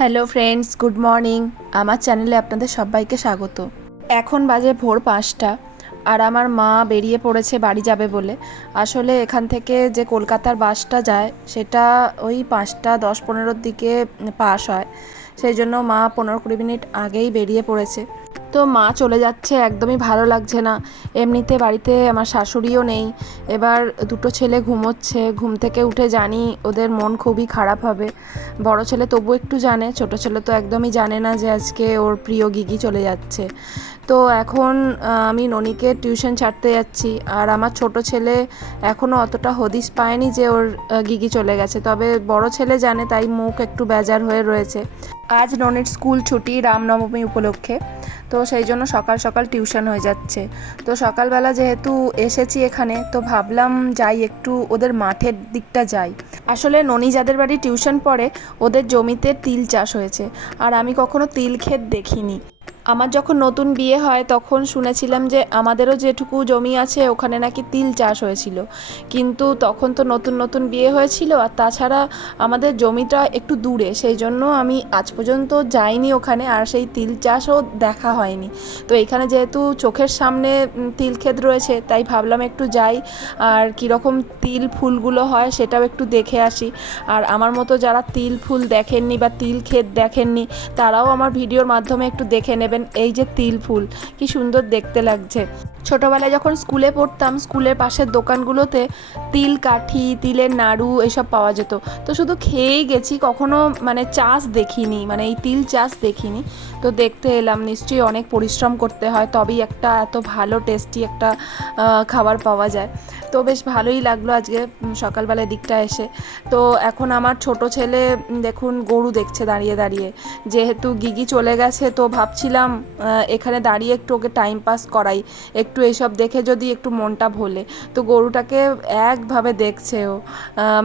Hello friends, good morning. আমার চ্যানেলে আপনাদের সবাইকে স্বাগত। এখন বাজে ভোর 5টা আর আমার মা বেরিয়ে পড়েছে বাড়ি যাবে বলে। আসলে এখান থেকে যে কলকাতার বাসটা যায় সেটা ওই 5টা 10-15 দিকে পাস হয়, সেই জন্য মা 15-20 মিনিট আগেই বেরিয়ে পড়েছে। তো মা চলে যাচ্ছে, একদমই ভালো লাগছে না। এমনিতে বাড়িতে আমার শাশুড়িও নেই, এবার দুটো ছেলে ঘুমোচ্ছে। ঘুম থেকে উঠে জানি ওদের মন খুবই খারাপ হবে। বড় ছেলে তবু একটু জানে, ছোট ছেলে তো একদমই জানে না যে আজকে ওর প্রিয় গিগি চলে যাচ্ছে। তো এখন আমি ননিকে টিউশন ছাড়তে যাচ্ছি, আর আমার ছোট ছেলে এখনও অতটা হদিশ পায়নি যে ওর গিগি চলে গেছে, তবে বড় ছেলে জানে, তাই মুখ একটু বেজার হয়ে রয়েছে। আজ ননির স্কুল ছুটি রামনবমী উপলক্ষে, তো সেই জন্য সকাল সকাল টিউশন হয়ে যাচ্ছে। তো সকালবেলা যেহেতু এসেছি এখানে, তো ভাবলাম যাই একটু ওদের মাঠের দিকটা যাই। আসলে ননি যাদের বাড়ি টিউশন পড়ে ওদের জমিতে তিল চাষ হয়েছে, আর আমি কখনো তিল ক্ষেত দেখিনি। আমার যখন নতুন বিয়ে হয় তখন শুনেছিলাম যে আমাদেরও যেটুকু জমি আছে ওখানে নাকি তিল চাষ হয়েছিল, কিন্তু তখন তো নতুন নতুন বিয়ে হয়েছিল, আর তাছাড়া আমাদের জমিটা একটু দূরে, সেই জন্য আমি আজ পর্যন্ত যাইনি ওখানে, আর সেই তিল চাষও দেখা হয়নি। তো এখানে যেহেতু চোখের সামনে তিল ক্ষেত রয়েছে, তাই ভাবলাম একটু যাই, আর কীরকম তিল ফুলগুলো হয় সেটাও একটু দেখে আসি। আর আমার মতো যারা তিল ফুল দেখেননি বা তিল ক্ষেত দেখেননি, তারাও আমার ভিডিওর মাধ্যমে একটু দেখে নেবেন। এই যে তিল ফুল, কি সুন্দর দেখতে লাগছে। ছোটোবেলায় যখন স্কুলে পড়তাম, স্কুলের পাশের দোকানগুলোতে তিল কাঠি, তিলের নাড়ু এসব পাওয়া যেত, তো শুধু খেয়েই গেছি, কখনো চাষ দেখিনি, এই তিল চাষ দেখিনি। তো দেখতে এলাম, নিশ্চয়ই অনেক পরিশ্রম করতে হয় তবেই একটা এত ভালো টেস্টি একটা খাবার পাওয়া যায়। তো বেশ ভালোই লাগলো আজকে সকালবেলার দিকটা এসে। তো এখন আমার ছোট ছেলে দেখুন গরু দেখছে দাঁড়িয়ে দাঁড়িয়ে, যেহেতু গিগি চলে গেছে, তো ভাবছিলাম এখানে দাঁড়িয়ে একটু ওকে টাইম পাস করাই, একটু এইসব দেখে যদি একটু মনটা ভোলে। তো গরুটাকে একভাবে দেখছে ও,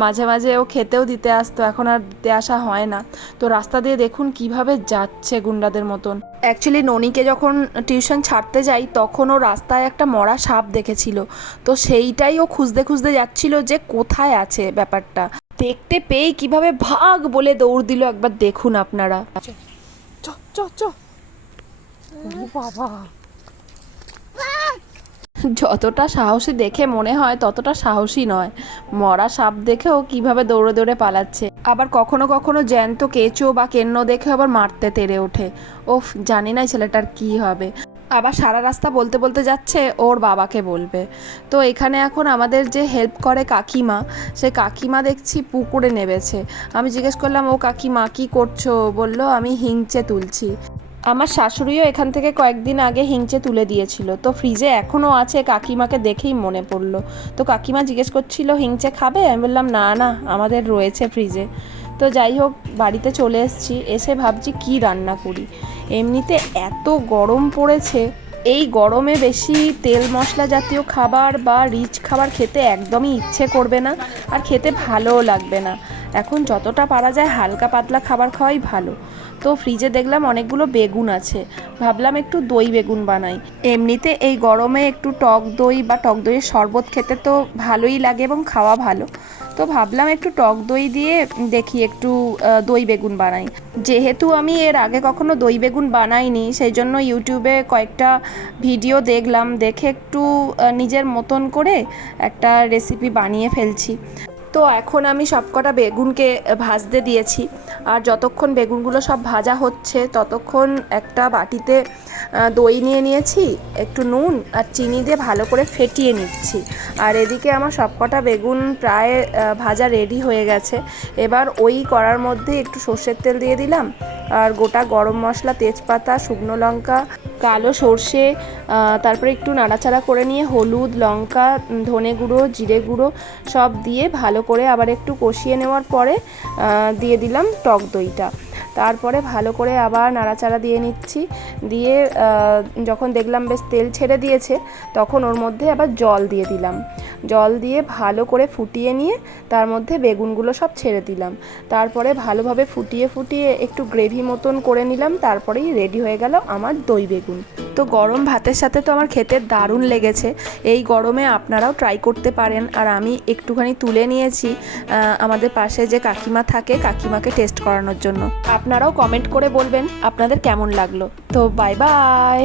মাঝে মাঝে ও খেতেও দিতে আসতো, এখন আর দিতে আসা হয় না। তো রাস্তা দিয়ে দেখুন কিভাবে যাচ্ছে গুন্ডাদের মতন। অ্যাকচুয়ালি ননিকে যখন টিউশন ছাড়তে যাই তখন ও রাস্তায় একটা মরা সাপ দেখেছিল, তো সেইটাই ও খুঁজতে খুঁজতে যাচ্ছিল যে কোথায় আছে ব্যাপারটা। দেখতে পেয়েই কিভাবে ভাগ বলে দৌড় দিল, একবার দেখুন আপনারা। চ চ চ বাবা, যতটা সাহসী দেখে মনে হয় ততটা সাহসী নয়। মরা সাপ দেখেও কিভাবে দৌড়ে দৌড়ে পালাচ্ছে, আবার কখনো কখনো জ্যান্ত কেঁচো বা কেন্ন দেখে আবার মারতে তেড়ে ওঠে। ওফ, জানি না ছেলেটার কি হবে। আবার সারা রাস্তা বলতে বলতে যাচ্ছে ওর বাবাকে বলবে। তো এখানে এখন আমাদের যে হেল্প করে কাকিমা, সে কাকিমা দেখছি পুকুরে নেমেছে। আমি জিজ্ঞেস করলাম, ও কাকিমা কী করছো? বললো, আমি হিংচে তুলছি। আমার শাশুড়িও এখান থেকে কয়েকদিন আগে হিংচে তুলে দিয়েছিল, তো ফ্রিজে এখনও আছে, কাকিমাকে দেখেই মনে পড়লো। তো কাকিমা জিজ্ঞেস করছিল হিংচে খাবে, আমি বললাম না না, আমাদের রয়েছে ফ্রিজে। তো যাই হোক, বাড়িতে চলে এসেছি, এসে ভাবছি কি রান্না করি। এমনিতে এত গরম পড়েছে, এই গরমে বেশি তেল মশলা জাতীয় খাবার বা রিচ খাবার খেতে একদমই ইচ্ছে করবে না, আর খেতে ভালোও লাগবে না। এখন যতটা পারা যায় হালকা পাতলা খাবার খাওয়াই ভালো। তো ফ্রিজে দেখলাম অনেকগুলো বেগুন আছে, ভাবলাম একটু দই বেগুন বানাই। এমনিতে এই গরমে একটু টক দই বা টক দইয়ের শরবত খেতে তো ভালোই লাগে এবং খাওয়া ভালো। তো ভাবলাম একটু টক দই দিয়ে দেখি একটু দই বেগুন বানাই। যেহেতু আমি এর আগে কখনো দই বেগুন বানাইনি, সেই জন্য ইউটিউবে কয়েকটা ভিডিও দেখলাম, দেখে একটু নিজের মতন করে একটা রেসিপি বানিয়ে ফেলছি। তো এখন আমি সবকটা বেগুনকে ভাজতে দিয়েছি, আর যতক্ষণ বেগুনগুলো সব ভাজা হচ্ছে ততক্ষণ একটা বাটিতে দই নিয়ে নিয়েছি, একটু নুন আর চিনি দিয়ে ভালো করে ফেটিয়ে নিচ্ছি। আর এদিকে আমার সবকটা বেগুন প্রায় ভাজা রেডি হয়ে গেছে। এবার ওই কড়ার মধ্যে একটু সর্ষের তেল দিয়ে দিলাম, আর গোটা গরম মশলা, তেজপাতা, শুকনো লঙ্কা, কালো সর্ষে, তারপরে একটু নাড়াচাড়া করে নিয়ে হলুদ, লঙ্কা, ধনে গুঁড়ো, জিরে গুঁড়ো সব দিয়ে ভালো করে আবার একটু কষিয়ে নেওয়ার পরে দিয়ে দিলাম টক দইটা। তারপরে ভালো করে আবার নাড়াচাড়া দিয়ে নিচ্ছি, দিয়ে যখন দেখলাম বেশ তেল ছেড়ে দিয়েছে, তখন ওর মধ্যে আবার জল দিয়ে দিলাম। জল দিয়ে ভালো করে ফুটিয়ে নিয়ে তার মধ্যে বেগুনগুলো সব ছেড়ে দিলাম। তারপরে ভালোভাবে ফুটিয়ে ফুটিয়ে একটু গ্রেভি মতন করে নিলাম, তারপরেই রেডি হয়ে গেল আমার দই বেগুন। তো তো গরম ভাতের সাথে তো আমার খেতে দারুণ লেগেছে। এই গরমে আপনারাও ট্রাই করতে পারেন। আর আমি একটুখানি তুলে নিয়েছি আমাদের পাশে যে কাকিমা থাকে, কাকিমাকে টেস্ট করানোর জন্য। আপনারাও কমেন্ট করে বলবেন আপনাদের কেমন লাগলো। তো বাই বাই।